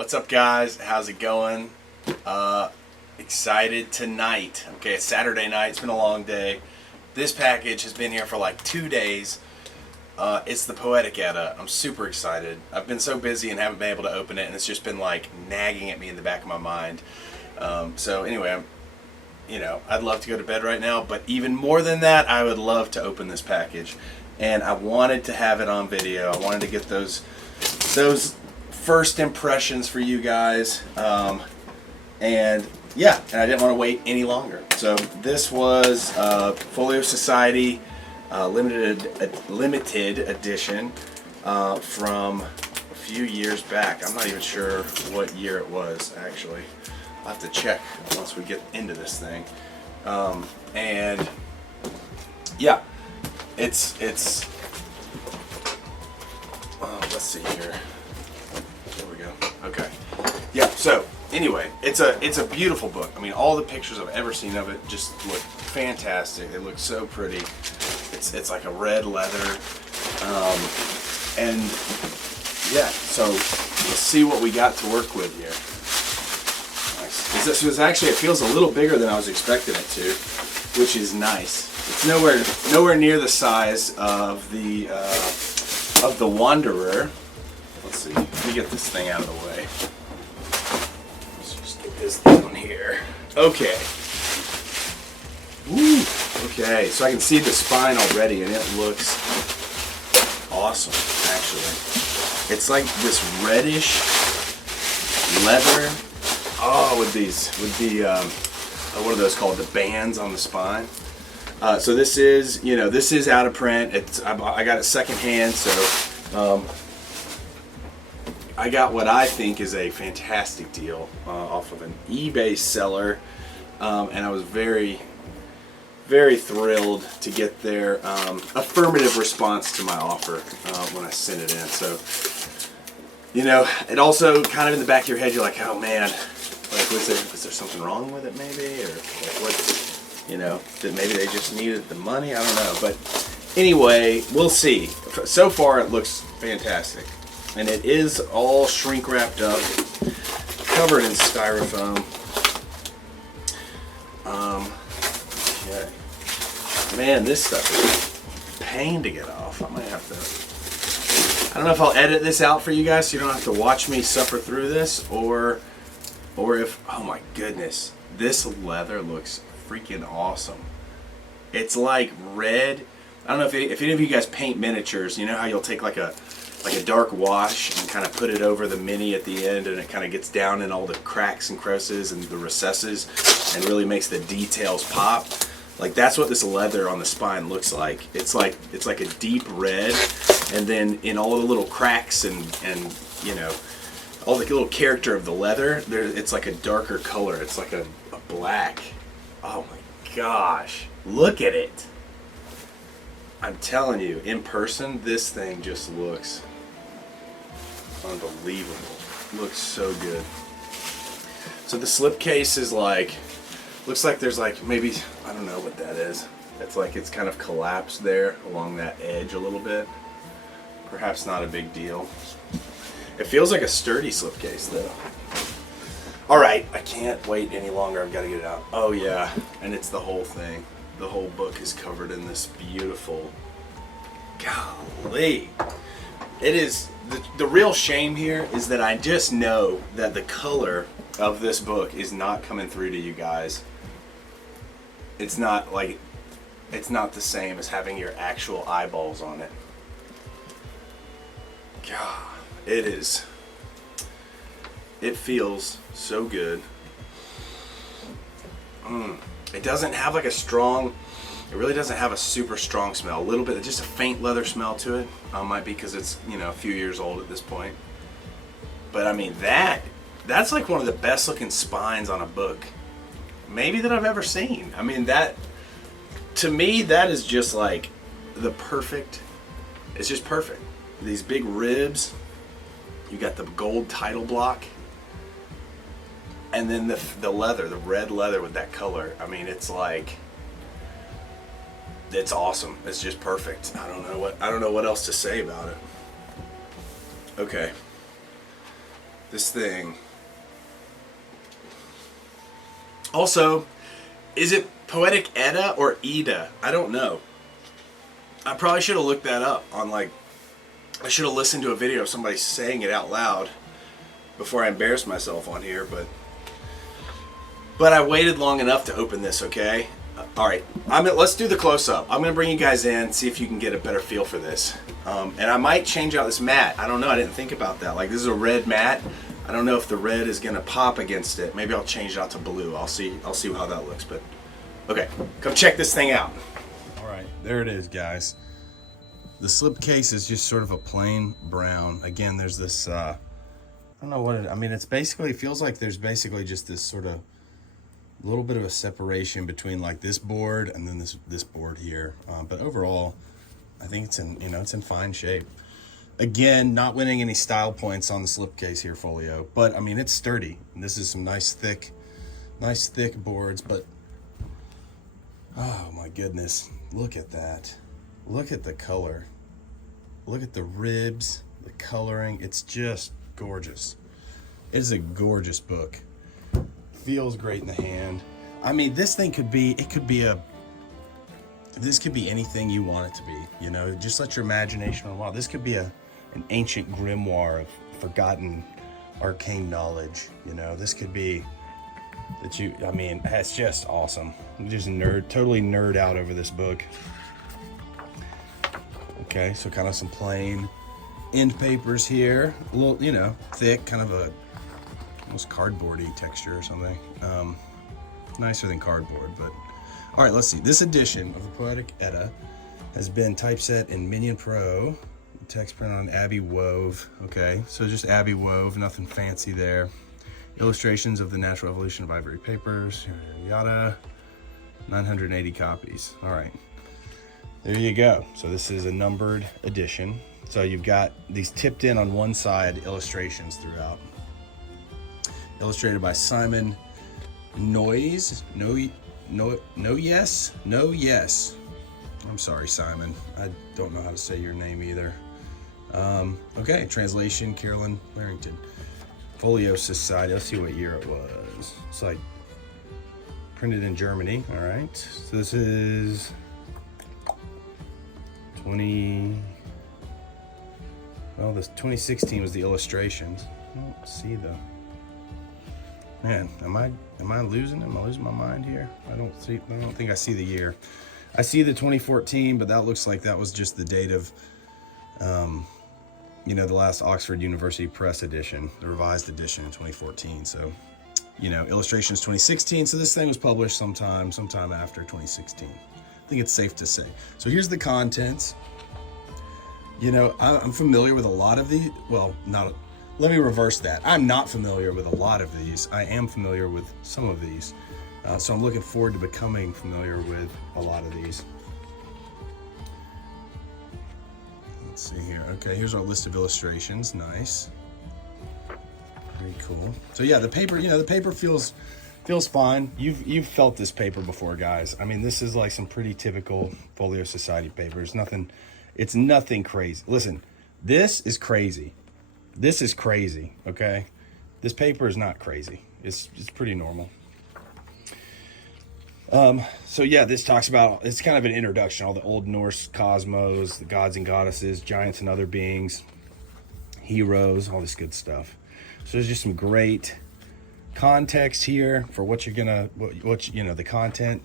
What's up, guys? How's it going? Excited tonight. Okay, it's Saturday night. It's been a long day. This package has been here for like 2 days. It's the Poetic Edda. I'm super excited. I've been so busy and haven't been able to open it, and it's just been like nagging at me in the back of my mind. So anyway, I'd love to go to bed right now, but even more than that, I would love to open this package. And I wanted to have it on video. I wanted to get those first impressions for you guys. And I didn't want to wait any longer. So this was Folio Society Limited Edition from a few years back. I'm not even sure what year it was, actually. I'll have to check once we get into this thing. And yeah, it's let's see here. There we go. Okay. Yeah, so anyway, it's a beautiful book. I mean, all the pictures I've ever seen of it just look fantastic. They look so pretty. It's like a red leather. And yeah, so let's see what we got to work with here. Nice. This was actually, it feels a little bigger than I was expecting it to, which is nice. It's nowhere near the size of the Wanderer. Let's see. Let me get this thing out of the way. Let's just get this down here. Okay. Ooh. Okay. So I can see the spine already, and it looks awesome. Actually, it's like this reddish leather. Oh, with the what are those called? The bands on the spine. So this is out of print. I got it secondhand, so I got what I think is a fantastic deal off of an eBay seller, and I was very, very thrilled to get their affirmative response to my offer when I sent it in. So, it also kind of in the back of your head, you're like, oh man, like was there something wrong with it maybe, or like what? That maybe they just needed the money. I don't know. But anyway, we'll see. So far, it looks fantastic. And it is all shrink wrapped up, covered in styrofoam. Okay. Man, this stuff is a pain to get off. I might have to... I don't know if I'll edit this out for you guys so you don't have to watch me suffer through this, or if... Oh my goodness. This leather looks freaking awesome. It's like red. I don't know if any of you guys paint miniatures. You know how you'll take like a dark wash and kind of put it over the mini at the end, and it kind of gets down in all the cracks and crevices and the recesses and really makes the details pop. Like that's what this leather on the spine looks like. It's like a deep red, and then in all the little cracks and all the little character of the leather, it's like a darker color. It's like a black. Oh my gosh, look at it. I'm telling you, in person, this thing just looks unbelievable. Looks so good. So the slipcase is looks like there's maybe, I don't know what that is. It's kind of collapsed there along that edge a little bit. Perhaps not a big deal. It feels like a sturdy slipcase though. Alright, I can't wait any longer. I've got to get it out. Oh yeah, and it's the whole thing. The whole book is covered in this beautiful... Golly. It is... The real shame here is that I just know that the color of this book is not coming through to you guys. It's not the same as having your actual eyeballs on it. God, it is... It feels so good. It doesn't have like a strong, it really doesn't have a super strong smell. A little bit, just a faint leather smell to it. Might be because it's, a few years old at this point. But I mean, that's like one of the best looking spines on a book, maybe that I've ever seen. I mean, to me, that is just like the perfect, it's just perfect. These big ribs, you got the gold title block. And then the leather, the red leather with that color. I mean, it's awesome. It's just perfect. I don't know what else to say about it. Okay. This thing. Also, is it Poetic Edda or Edda? I don't know. I probably should have looked that up on I should have listened to a video of somebody saying it out loud before I embarrassed myself on here, but I waited long enough to open this, okay? All right, let's do the close-up. I'm gonna bring you guys in, see if you can get a better feel for this. And I might change out this mat. I don't know, I didn't think about that. Like, this is a red mat. I don't know if the red is gonna pop against it. Maybe I'll change it out to blue. I'll see how that looks, but okay, come check this thing out. All right, there it is, guys. The slipcase is just sort of a plain brown. Again, there's this, I don't know what I mean, it feels like there's basically just this sort of little bit of a separation between like this board and then this board here. But overall, I think it's in fine shape. Again, not winning any style points on the slipcase here, Folio, but I mean, it's sturdy. And this is some nice thick boards, but oh my goodness, look at that. Look at the color. Look at the ribs, the coloring. It's just gorgeous. It is a gorgeous book. Feels great in the hand. I mean, this thing could be anything you want it to be, you know, just let your imagination run wild. This could be an ancient grimoire of forgotten arcane knowledge, you know. This could be it's just awesome. I'm just totally nerd out over this book. Okay, so kind of some plain end papers here, a little, you know, thick, kind of a almost cardboardy texture or something. Nicer than cardboard, but all right, let's see. This edition of the Poetic Edda has been typeset in Minion Pro, text print on Abbey Wove. Okay, so just Abbey Wove, nothing fancy there. Illustrations of the natural evolution of ivory papers, yada yada. 980 copies. All right, there you go. So this is a numbered edition. So you've got these tipped in on one side illustrations throughout. Illustrated by Simon Noyes. No yes. I'm sorry, Simon. I don't know how to say your name either. Okay, translation, Carolyn Warrington. Folio Society. Let's see what year it was. It's like printed in Germany. All right. So this is 2016 was the illustrations. I don't see the. Man, am I losing? Am I losing my mind here? I don't think I see the year. I see the 2014, but that looks like that was just the date of, you know, the last Oxford University Press edition, the revised edition in 2014. So, you know, illustrations 2016. So this thing was published sometime after 2016. I think it's safe to say. So here's the contents. You know, I'm familiar with a lot of these. Well, let me reverse that. I'm not familiar with a lot of these. I am familiar with some of these. So I'm looking forward to becoming familiar with a lot of these. Let's see here. Okay, here's our list of illustrations. Nice. Very cool. So yeah, the paper, you know, the paper feels fine. You've felt this paper before, guys. I mean, this is like some pretty typical Folio Society paper. It's nothing crazy. Listen, this is crazy. This is crazy, okay? This paper is not crazy. It's pretty normal. So yeah, this talks about, it's kind of an introduction, all the Old Norse cosmos, the gods and goddesses, giants and other beings, heroes, all this good stuff. So there's just some great context here for what you're gonna, what you know, the content,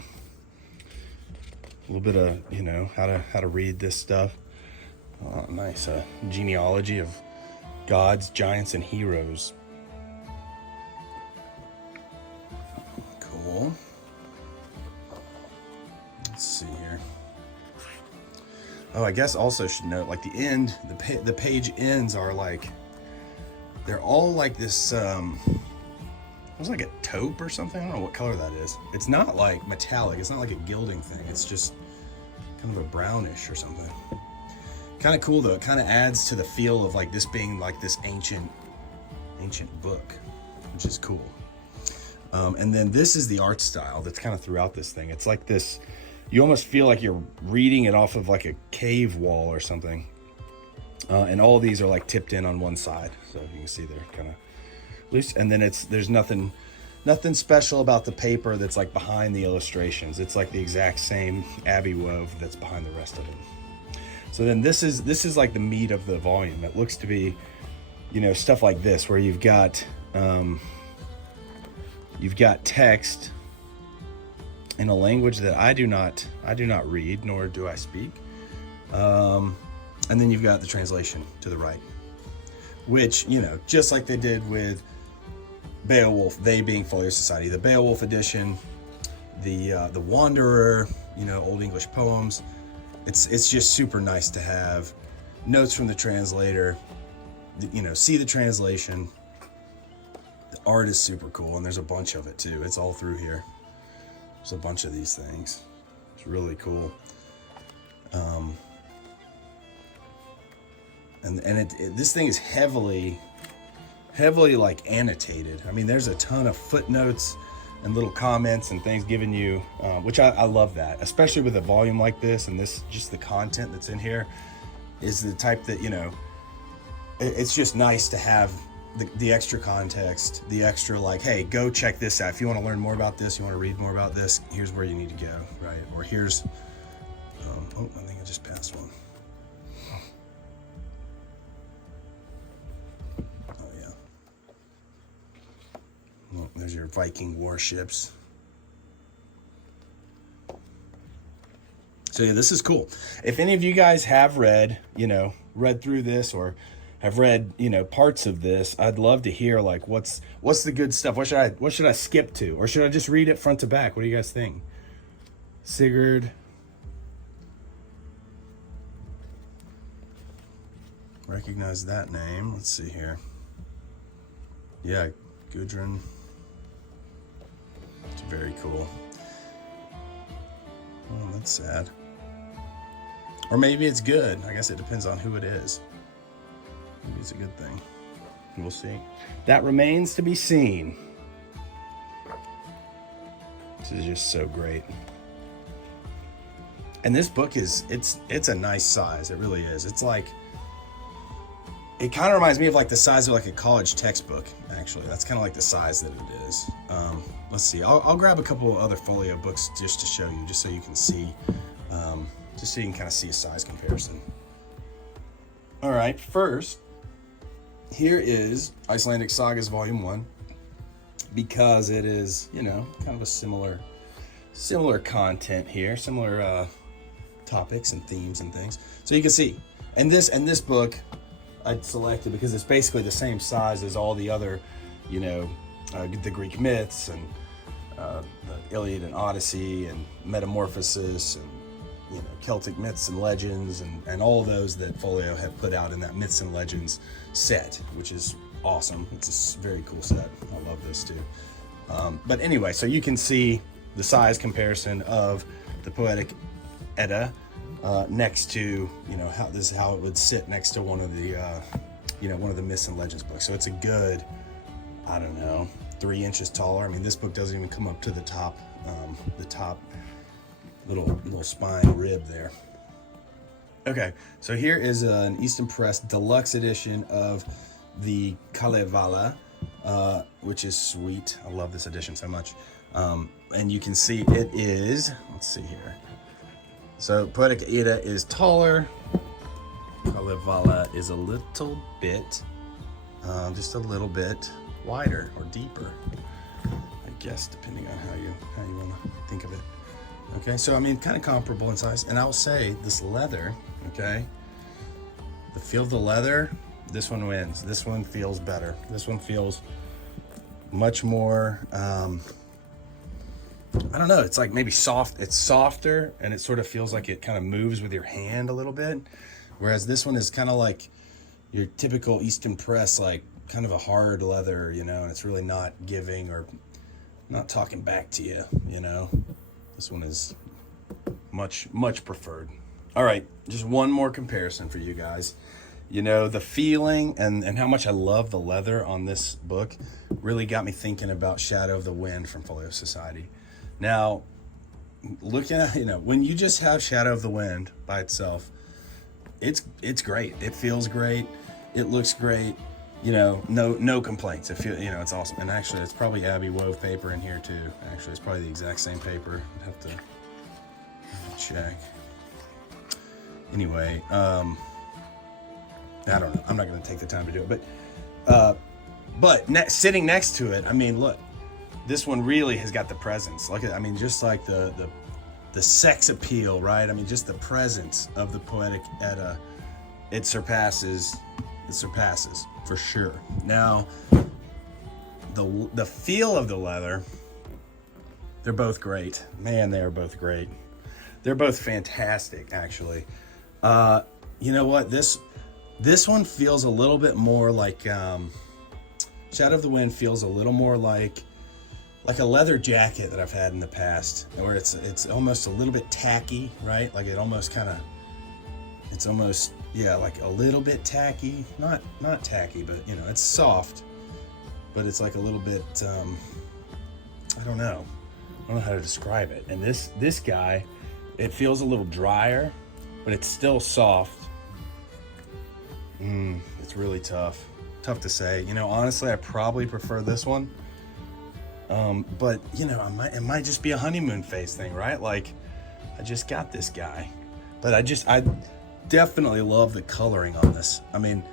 a little bit of, you know, how to read this stuff. Oh, nice genealogy of gods, giants, and heroes. Cool. Let's see here. Oh, I guess also should note, like the end, the page ends are like, they're all like this, it was like a taupe or something. I don't know what color that is. It's not like metallic. It's not like a gilding thing. It's just kind of a brownish or something. Kind of cool though. It kind of adds to the feel of like this being like this ancient book, which is cool. And then this is the art style that's kind of throughout this thing. It's like this, you almost feel like you're reading it off of like a cave wall or something. And all of these are like tipped in on one side. So you can see they're kind of And then there's nothing special about the paper that's like behind the illustrations. It's like the exact same Abbey wove that's behind the rest of it. So then this is like the meat of the volume. It looks to be, you know, stuff like this where you've got text in a language that I do not read, nor do I speak. And then you've got the translation to the right, which, you know, just like they did with Beowulf, they being Folio Society, the Beowulf edition, the Wanderer, you know, Old English poems. It's just super nice to have notes from the translator, you know, see the translation. The art is super cool, and there's a bunch of it too. It's all through here. There's a bunch of these things. It's really cool. This thing is heavily like annotated. I mean, there's a ton of footnotes and little comments and things giving you, which I love that, especially with a volume like this. And this, just the content that's in here is the type that, you know, it's just nice to have the extra context, the extra like, hey, go check this out. If you want to learn more about this, you want to read more about this, here's where you need to go, right? Or here's, oh, I think I just passed one. Oh yeah. Well, there's your Viking warships. So yeah, this is cool. If any of you guys have read through this or have read, you know, parts of this, I'd love to hear like what's the good stuff. What should I skip to, or should I just read it front to back? What do you guys think? Sigurd. Recognize that name. Let's see here. Yeah, Gudrun. It's very cool. Oh, that's sad. Or maybe it's good. I guess it depends on who it is. Maybe it's a good thing. We'll see. That remains to be seen. This is just so great. And this book it's a nice size. It really is. It's like, it kind of reminds me of like the size of like a college textbook, actually. That's kind of like the size that it is. Let's see. I'll grab a couple of other folio books just to show you, just so you can see, just so you can kind of see a size comparison. All right, first, here is Icelandic Sagas Volume 1, because it is, you know, kind of a similar content here, similar topics and themes and things. So you can see, and this book I selected because it's basically the same size as all the other, you know, the Greek myths and the Iliad and Odyssey and Metamorphosis and, you know, Celtic myths and legends and all those that Folio have put out in that myths and legends set, which is awesome. It's a very cool set. I love this too. But anyway, so you can see the size comparison of the Poetic Edda next to, you know, how it would sit next to one of the, you know, one of the myths and legends books. So it's a good, I don't know, 3 inches taller. I mean, this book doesn't even come up to the top little spine rib there. Okay, so here is an Easton Press deluxe edition of the Kalevala, which is sweet. I love this edition so much. And you can see it is, let's see here. So Poetic Edda is taller. Kalevala is a little bit, just a little bit wider or deeper, I guess, depending on how you want to think of it. Okay, so I mean, kind of comparable in size. And I will say this leather, okay, the feel of the leather, this one wins. This one feels better. This one feels much more, I don't know, it's like maybe soft. It's softer, and it sort of feels like it kind of moves with your hand a little bit. Whereas this one is kind of like your typical Easton Press, like kind of a hard leather, you know, and it's really not giving or not talking back to you, you know. This one is much, much preferred. All right, just one more comparison for you guys. You know, the feeling and how much I love the leather on this book really got me thinking about Shadow of the Wind from Folio Society. Now, looking at, you know, when you just have Shadow of the Wind by itself, it's great. It feels great. It looks great. you know, no complaints. It feel, you know, it's awesome. And actually, it's probably Abbey wove paper in here too. Actually, it's probably the exact same paper. I'd have to check. Anyway, I don't know. I'm not going to take the time to do it, but sitting next to it, I mean, look, this one really has got the presence. Look at, I mean, just like the sex appeal, right? I mean, just the presence of the Poetic Edda, it surpasses for sure. Now, the feel of the leather, they're both great. Man, they are both great. They're both fantastic, actually. You know what? This one feels a little bit more like Shadow of the Wind feels a little more like a leather jacket that I've had in the past, where it's almost a little bit tacky, right? Like it almost kind of, it's almost, yeah, like a little bit tacky, not tacky, but you know, it's soft, but it's like a little bit, I don't know how to describe it. And this guy, it feels a little drier, but it's still soft. It's really tough to say. You know, honestly, I probably prefer this one. But you know, it might just be a honeymoon phase thing, right? Like, I just got this guy, but I definitely love the coloring on this. I mean,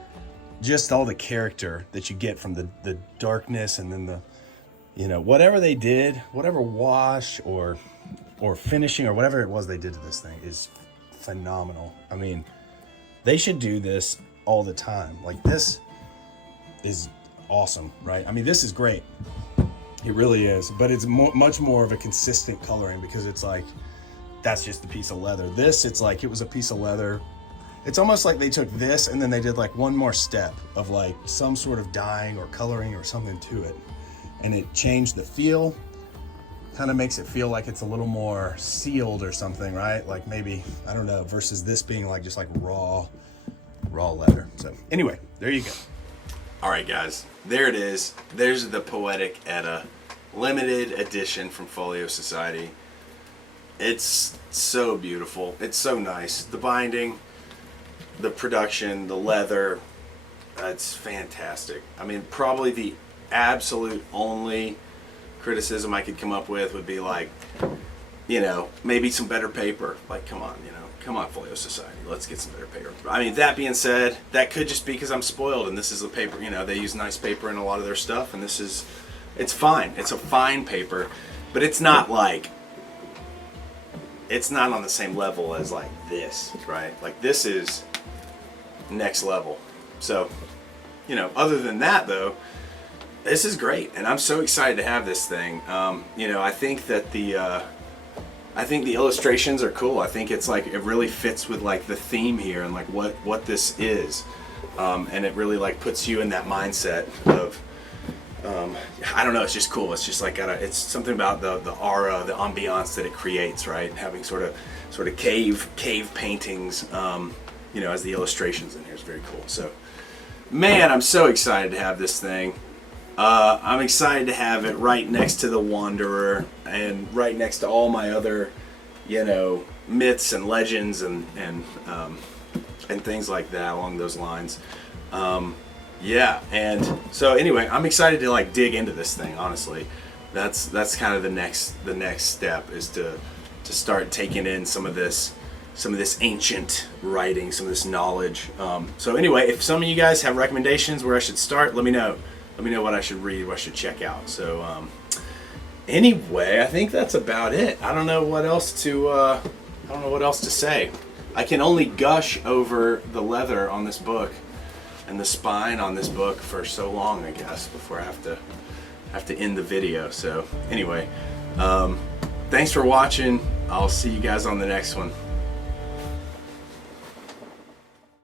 just all the character that you get from the darkness, and then the, you know, whatever they did, whatever wash or finishing or whatever it was they did to this thing is phenomenal. I mean, they should do this all the time. Like, this is awesome, right? I mean, this is great. It really is, but it's much more of a consistent coloring, because it's like, that's just a piece of leather. This, it's like, it was a piece of leather. It's almost like they took this and then they did like one more step of like some sort of dyeing or coloring or something to it. And it changed the feel, kind of makes it feel like it's a little more sealed or something, right? Like maybe, I don't know, versus this being like just like raw leather. So anyway, there you go. All right, guys, there it is. There's the Poetic Edda limited edition from Folio Society. It's so beautiful. It's so nice. The binding, the production, the leather, it's fantastic. I mean, probably the absolute only criticism I could come up with would be like, you know, maybe some better paper. Like, come on, you know, come on, Folio Society, let's get some better paper. I mean, that being said, that could just be because I'm spoiled and this is the paper, you know, they use nice paper in a lot of their stuff, and this is, it's fine. It's a fine paper, but it's not like, it's not on the same level as like this, right? Like, this is next level. So, you know, other than that though, this is great, and I'm so excited to have this thing. You know, I think that the illustrations are cool. I think it's like, it really fits with like the theme here and like what this is, and it really like puts you in that mindset of, I don't know, it's just cool. It's just like it's something about the aura, the ambiance that it creates, right? Having sort of cave paintings, you know, as the illustrations in here is very cool. So, man, I'm so excited to have this thing. I'm excited to have it right next to the Wanderer and right next to all my other, you know, myths and legends and things like that along those lines. Yeah, and so anyway, I'm excited to like dig into this thing. Honestly, that's kind of the next step, is to start taking in some of this ancient writing, some of this knowledge. So anyway, if some of you guys have recommendations where I should start, let me know. Let me know what I should read, what I should check out. So anyway, I think that's about it. I don't know what else to say. I can only gush over the leather on this book and the spine on this book for so long, I guess, before I have to end the video. So anyway, thanks for watching. I'll see you guys on the next one.